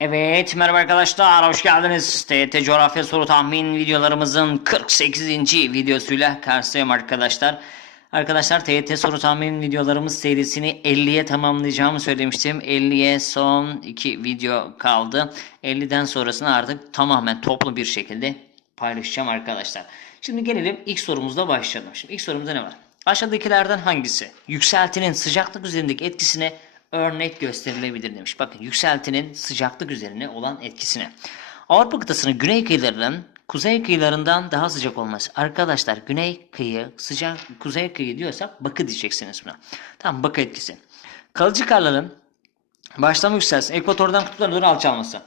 Evet merhaba arkadaşlar hoş geldiniz. TYT coğrafya soru tahmin videolarımızın 48. videosuyla karşınızdayım arkadaşlar. Arkadaşlar TYT soru tahmin videolarımız serisini 50'ye tamamlayacağımı söylemiştim. 50'ye son 2 video kaldı. 50'den sonrasını artık tamamen toplu bir şekilde paylaşacağım arkadaşlar. Şimdi gelelim ilk sorumuzla başlayalım. Şimdi ilk sorumuzda ne var? Aşağıdakilerden hangisi yükseltinin sıcaklık üzerindeki etkisine örnek gösterilebilir demiş. Bakın yükseltinin sıcaklık üzerine olan etkisine. Avrupa kıtasının güney kıyılarının kuzey kıyılarından daha sıcak olması. Arkadaşlar güney kıyı sıcak kuzey kıyı diyorsak bakı diyeceksiniz buna. Tamam bakı etkisi. Kalıcı karların başlama yükselsin ekvatordan kutuplara doğru alçalması.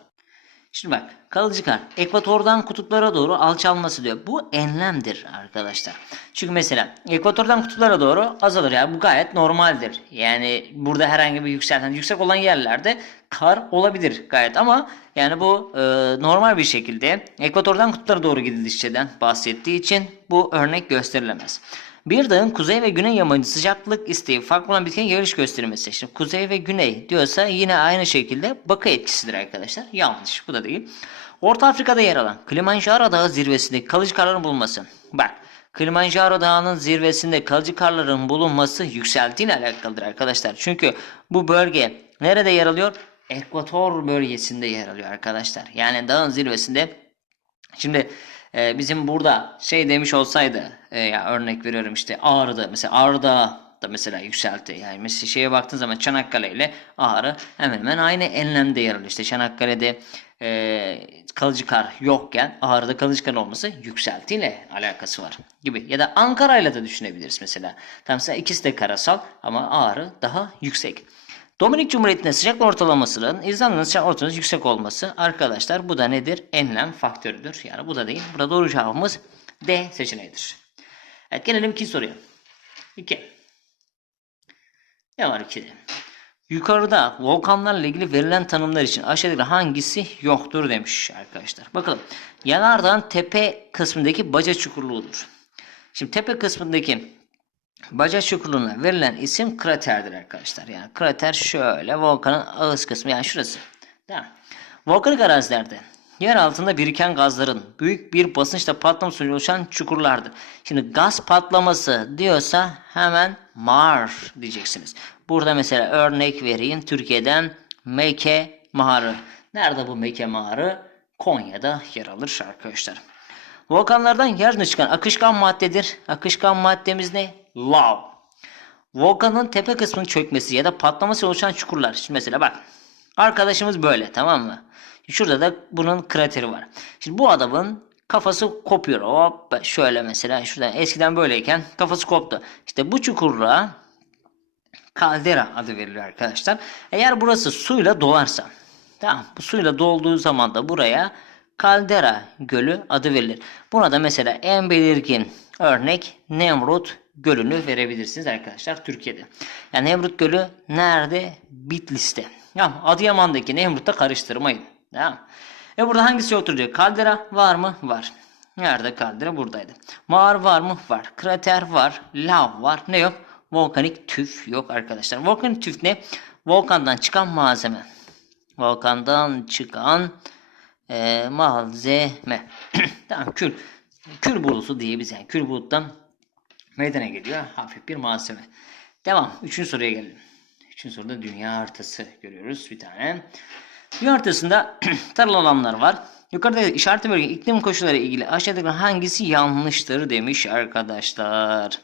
Şimdi bak kalıcı kar ekvatordan kutuplara doğru alçalması diyor. Bu enlemdir arkadaşlar. Çünkü mesela ekvatordan kutuplara doğru azalır. Yani bu gayet normaldir. Yani burada herhangi bir yükselten yüksek olan yerlerde kar olabilir gayet ama yani bu e, normal bir şekilde ekvatordan kutuplara doğru gidilişçeden bahsettiği için bu örnek gösterilemez. Bir dağın kuzey ve güney yamacı sıcaklık isteği farklı olan bitkiye yarış göstermesi. Şimdi kuzey ve güney diyorsa yine aynı şekilde bakı etkisidir arkadaşlar. Yanlış bu da değil. Orta Afrika'da yer alan Kilimanjaro Dağı zirvesinde kalıcı karların bulunması. Bak Kilimanjaro Dağı'nın zirvesinde kalıcı karların bulunması yükseltiyle alakalıdır arkadaşlar. Çünkü bu bölge nerede yer alıyor? Ekvator bölgesinde yer alıyor arkadaşlar. Yani dağın zirvesinde Şimdi e, bizim burada şey demiş olsaydı e, ya örnek veriyorum işte Ağrı'da mesela Ağrı'da da mesela yükselti. Yani mesela şeye baktığın zaman Çanakkale ile Ağrı hemen hemen aynı enlemde yer alıyor. İşte Çanakkale'de e, kalıcı kar yokken Ağrı'da kalıcı kar olması yükseltiyle alakası var gibi. Ya da Ankara ile de düşünebiliriz mesela. Tam ikisi de karasal ama Ağrı daha yüksek. Dominik Cumhuriyeti'nde sıcaklık ortalamasının İzlanda'nın sıcaklık ortalaması yüksek olması arkadaşlar bu da nedir? Enlem faktörüdür. Yani bu da değil. Burada doğru cevabımız D seçeneğidir. Evet gelelim ikinci soruya. 2. Ne var 2'de? Yukarıda volkanlarla ilgili verilen tanımlar için aşağıdaki hangisi yoktur demiş arkadaşlar. Bakalım. Yanardağın tepe kısmındaki baca çukurluğudur. Şimdi tepe kısmındaki Baca çukurluğuna verilen isim kraterdir arkadaşlar. Yani krater şöyle volkanın ağız kısmı yani şurası. Tamam. Volkanik arazilerde yer altında biriken gazların büyük bir basınçla patlama sonucu oluşan çukurlardır. Şimdi gaz patlaması diyorsa hemen mağar diyeceksiniz. Burada mesela örnek vereyim Türkiye'den Meke Mağarı. Nerede bu Meke Mağarı? Konya'da yer alır arkadaşlar. Volkanlardan yeryüzüne çıkan akışkan maddedir. Akışkan maddemiz ne? Lav. Volkanın tepe kısmının çökmesi ya da patlaması oluşan çukurlar. Şimdi mesela bak. Arkadaşımız böyle tamam mı? Şurada da bunun krateri var. Şimdi bu adamın kafası kopuyor. Hop şöyle mesela şuradan eskiden böyleyken kafası koptu. İşte bu çukurluğa kaldera adı veriliyor arkadaşlar. Eğer burası suyla dolarsa tamam bu suyla dolduğu zaman da buraya kaldera gölü adı verilir. Buna da mesela en belirgin örnek Nemrut Gölü'nü verebilirsiniz arkadaşlar Türkiye'de. Yani Nemrut Gölü nerede? Bitlis'te. Ya Adıyaman'daki Nemrut'ta karıştırmayın. Tamam. E burada hangisi diyor. Kaldera var mı? Var. Nerede kaldera? Buradaydı. Mağar var mı? Var. Krater var. Lav var. Ne yok? Volkanik tüf yok arkadaşlar. Volkanik tüf ne? Volkandan çıkan malzeme. Volkandan çıkan e, malzeme. tamam kül. Kül bulutu diyebiliriz. Yani kül buluttan meydana geliyor. Hafif bir malzeme. Devam. Üçüncü soruya gelelim. Üçüncü soruda dünya haritası görüyoruz bir tane. Dünya haritasında tarla alanlar var. Yukarıda işaretli bölge iklim koşulları ilgili aşağıdaki hangisi yanlıştır demiş arkadaşlar.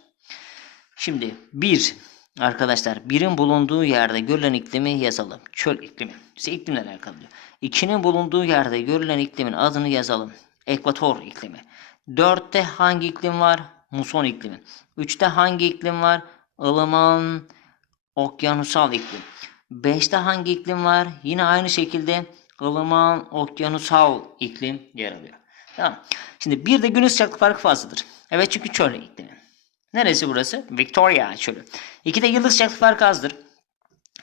Şimdi bir arkadaşlar birin bulunduğu yerde görülen iklimi yazalım. Çöl iklimi. İşte iklimle alakalı diyor. İkinin bulunduğu yerde görülen iklimin adını yazalım. Ekvator iklimi. Dörtte hangi iklim var? Muson iklimi. Üçte hangi iklim var? ılıman okyanusal iklim. Beşte hangi iklim var? Yine aynı şekilde ılıman okyanusal iklim yer alıyor. Tamam. Şimdi bir de güneş sıcaklık farkı fazladır. Evet çünkü çöl iklimi. Neresi burası? Victoria çölü. İki de yıldız sıcaklık farkı azdır.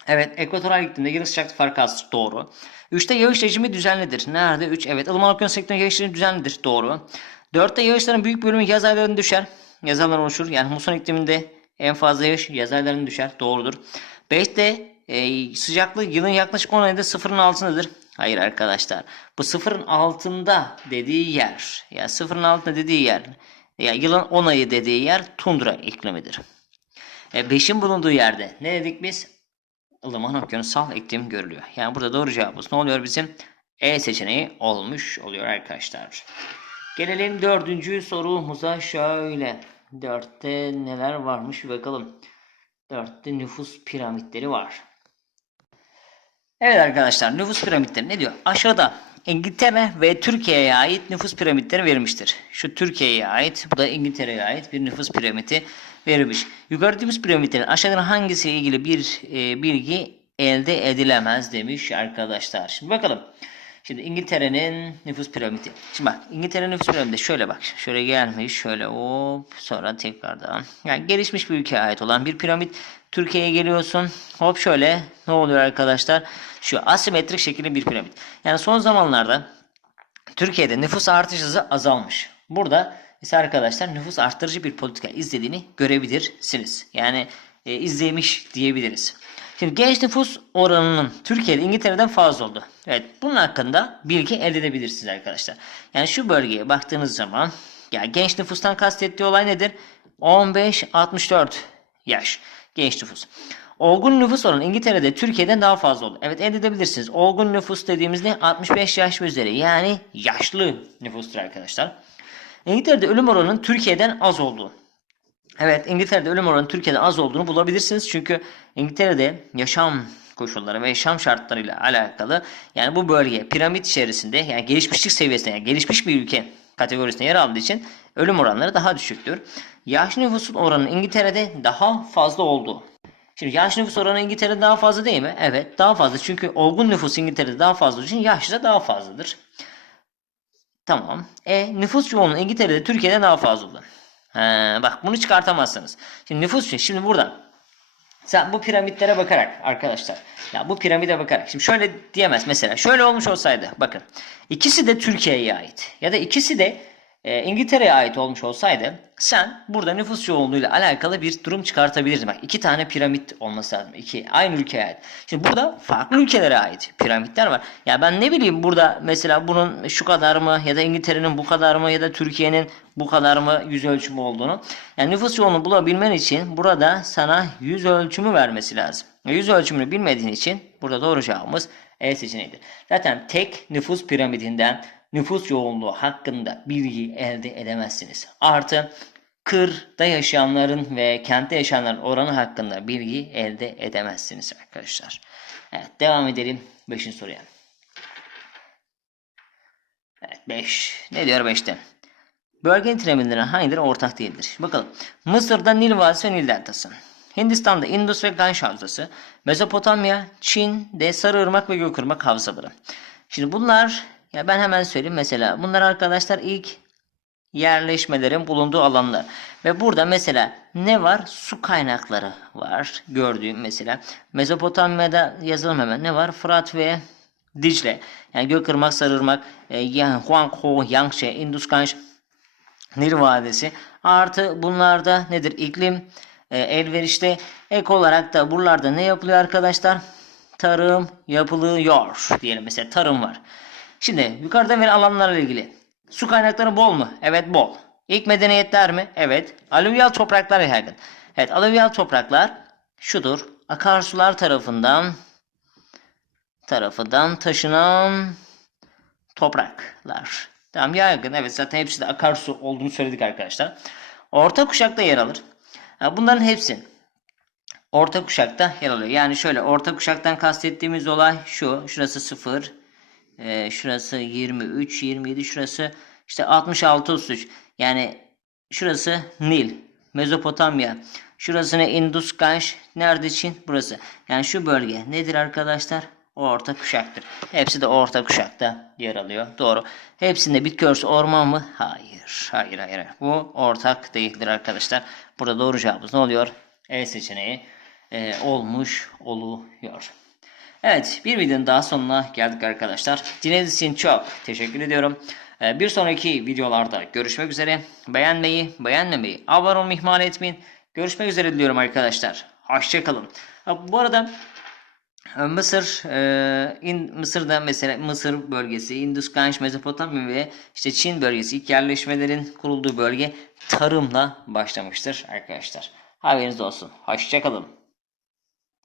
Evet ekvatoral iklimde yıldız sıcaklık farkı az. Doğru. Üçte yağış rejimi düzenlidir. Nerede? Üç. Evet ılıman okyanus ikliminde yağış rejimi düzenlidir. Doğru. Dörtte yağışların büyük bölümü yaz aylarında düşer. Yaz aylarında oluşur. Yani muson ikliminde en fazla yağış yaz aylarında düşer. Doğrudur. Beşte e, sıcaklığı yılın yaklaşık 10 ayında sıfırın altındadır. Hayır arkadaşlar. Bu sıfırın altında dediği yer. Ya sıfırın altında dediği yer. Ya yılın 10 ayı dediği yer tundra iklimidir. E, 5'in bulunduğu yerde ne dedik biz? ılıman okyanusal iklim görülüyor. Yani burada doğru cevabımız ne oluyor bizim? E seçeneği olmuş oluyor arkadaşlar. Gelelim dördüncü sorumuza şöyle. Dörtte neler varmış bakalım. Dörtte nüfus piramitleri var. Evet arkadaşlar nüfus piramitleri ne diyor? Aşağıda İngiltere ve Türkiye'ye ait nüfus piramitleri verilmiştir. Şu Türkiye'ye ait, bu da İngiltere'ye ait bir nüfus piramidi verilmiş. Yukarıdaki piramitlerin aşağıdan hangisiyle ilgili bir e, bilgi elde edilemez demiş arkadaşlar. Şimdi bakalım. Şimdi İngiltere'nin nüfus piramidi. Şimdi bak İngiltere'nin nüfus piramidi şöyle bak. Şöyle gelmiş şöyle hop sonra tekrardan. Yani gelişmiş bir ülkeye ait olan bir piramit. Türkiye'ye geliyorsun. Hop şöyle ne oluyor arkadaşlar? Şu asimetrik şekilli bir piramit. Yani son zamanlarda Türkiye'de nüfus artış hızı azalmış. Burada ise arkadaşlar nüfus arttırıcı bir politika izlediğini görebilirsiniz. Yani e, izlemiş diyebiliriz. Şimdi genç nüfus oranının Türkiye'de İngiltere'den fazla oldu. Evet bunun hakkında bilgi elde edebilirsiniz arkadaşlar. Yani şu bölgeye baktığınız zaman ya genç nüfustan kastettiği olay nedir? 15-64 yaş genç nüfus. Olgun nüfus oranı İngiltere'de Türkiye'den daha fazla oldu. Evet elde edebilirsiniz. Olgun nüfus dediğimizde 65 yaş ve üzeri yani yaşlı nüfustur arkadaşlar. İngiltere'de ölüm oranının Türkiye'den az olduğu. Evet İngiltere'de ölüm oranı Türkiye'den az olduğunu bulabilirsiniz. Çünkü İngiltere'de yaşam koşulları ve yaşam şartlarıyla alakalı yani bu bölge piramit içerisinde yani gelişmişlik seviyesinde yani gelişmiş bir ülke kategorisinde yer aldığı için ölüm oranları daha düşüktür. Yaş nüfusun oranı İngiltere'de daha fazla olduğu. Şimdi yaş nüfus oranı İngiltere'de daha fazla değil mi? Evet daha fazla çünkü olgun nüfus İngiltere'de daha fazla olduğu için yaşlı da daha fazladır. Tamam. E nüfus yoğunluğu İngiltere'de Türkiye'de daha fazla oldu. He, bak bunu çıkartamazsınız. Şimdi nüfus şimdi burada. Sen bu piramitlere bakarak arkadaşlar. Ya bu piramide bakarak. Şimdi şöyle diyemez mesela. Şöyle olmuş olsaydı bakın. ikisi de Türkiye'ye ait. Ya da ikisi de e, İngiltere'ye ait olmuş olsaydı sen burada nüfus yoğunluğuyla alakalı bir durum çıkartabilirdin. Bak iki tane piramit olması lazım. İki aynı ülkeye ait. Şimdi burada farklı ülkelere ait piramitler var. Ya ben ne bileyim burada mesela bunun şu kadar mı ya da İngiltere'nin bu kadar mı ya da Türkiye'nin bu kadar mı yüz ölçümü olduğunu. Yani nüfus yoğunluğunu bulabilmen için burada sana yüz ölçümü vermesi lazım. Yüz ölçümünü bilmediğin için burada doğru cevabımız E seçeneğidir. Zaten tek nüfus piramidinden nüfus yoğunluğu hakkında bilgi elde edemezsiniz. Artı kırda yaşayanların ve kentte yaşayanların oranı hakkında bilgi elde edemezsiniz arkadaşlar. Evet devam edelim 5. soruya. Evet 5. Ne diyor 5'te? Bölgenin piramidlerine hangileri ortak değildir? Bakalım. Mısır'da Nil Vadisi ve Nil Deltası. Hindistan'da Indus ve Ganj Havzası. Mezopotamya, Çin'de Sarıırmak ve Gökırmak Havzaları. Şimdi bunlar ya ben hemen söyleyeyim mesela bunlar arkadaşlar ilk yerleşmelerin bulunduğu alanlar. Ve burada mesela ne var? Su kaynakları var. Gördüğüm mesela. Mezopotamya'da yazalım hemen. Ne var? Fırat ve Dicle. Yani Gökırmak, Sarırmak, e, yani Huanghe, Yangtze, Indus Ganj, Nil Vadisi. Artı bunlarda nedir? İklim e, elverişli. Ek olarak da buralarda ne yapılıyor arkadaşlar? Tarım yapılıyor diyelim. Mesela tarım var. Şimdi yukarıda verilen alanlarla ilgili. Su kaynakları bol mu? Evet bol. İlk medeniyetler mi? Evet. Alüvyal topraklar yaygın. Evet alüvyal topraklar şudur. Akarsular tarafından tarafından taşınan topraklar. Tamam yaygın. Evet zaten hepsi de akarsu olduğunu söyledik arkadaşlar. Orta kuşakta yer alır. Bunların hepsi orta kuşakta yer alıyor. Yani şöyle orta kuşaktan kastettiğimiz olay şu. Şurası 0. E, şurası 23, 27. Şurası işte 66, 33. Yani şurası Nil. Mezopotamya. Şurası ne? Indus Ganj. Nerede Çin? Burası. Yani şu bölge nedir arkadaşlar? Orta kuşaktır. Hepsi de orta kuşakta yer alıyor. Doğru. Hepsinde bitki örtüsü orman mı? Hayır. Hayır hayır. Bu ortak değildir arkadaşlar. Burada doğru cevabımız ne oluyor? E seçeneği e, olmuş oluyor. Evet bir videonun daha sonuna geldik arkadaşlar. Dinlediğiniz için çok teşekkür ediyorum. E, bir sonraki videolarda görüşmek üzere. Beğenmeyi, beğenmemeyi, abone olmayı ihmal etmeyin. Görüşmek üzere diliyorum arkadaşlar. Hoşçakalın. Bu arada E, Mısır, e, Mısır'da mesela Mısır bölgesi, Indus Ganj, Mezopotamya ve işte Çin bölgesi ilk yerleşmelerin kurulduğu bölge tarımla başlamıştır arkadaşlar. Haberiniz olsun. Hoşçakalın.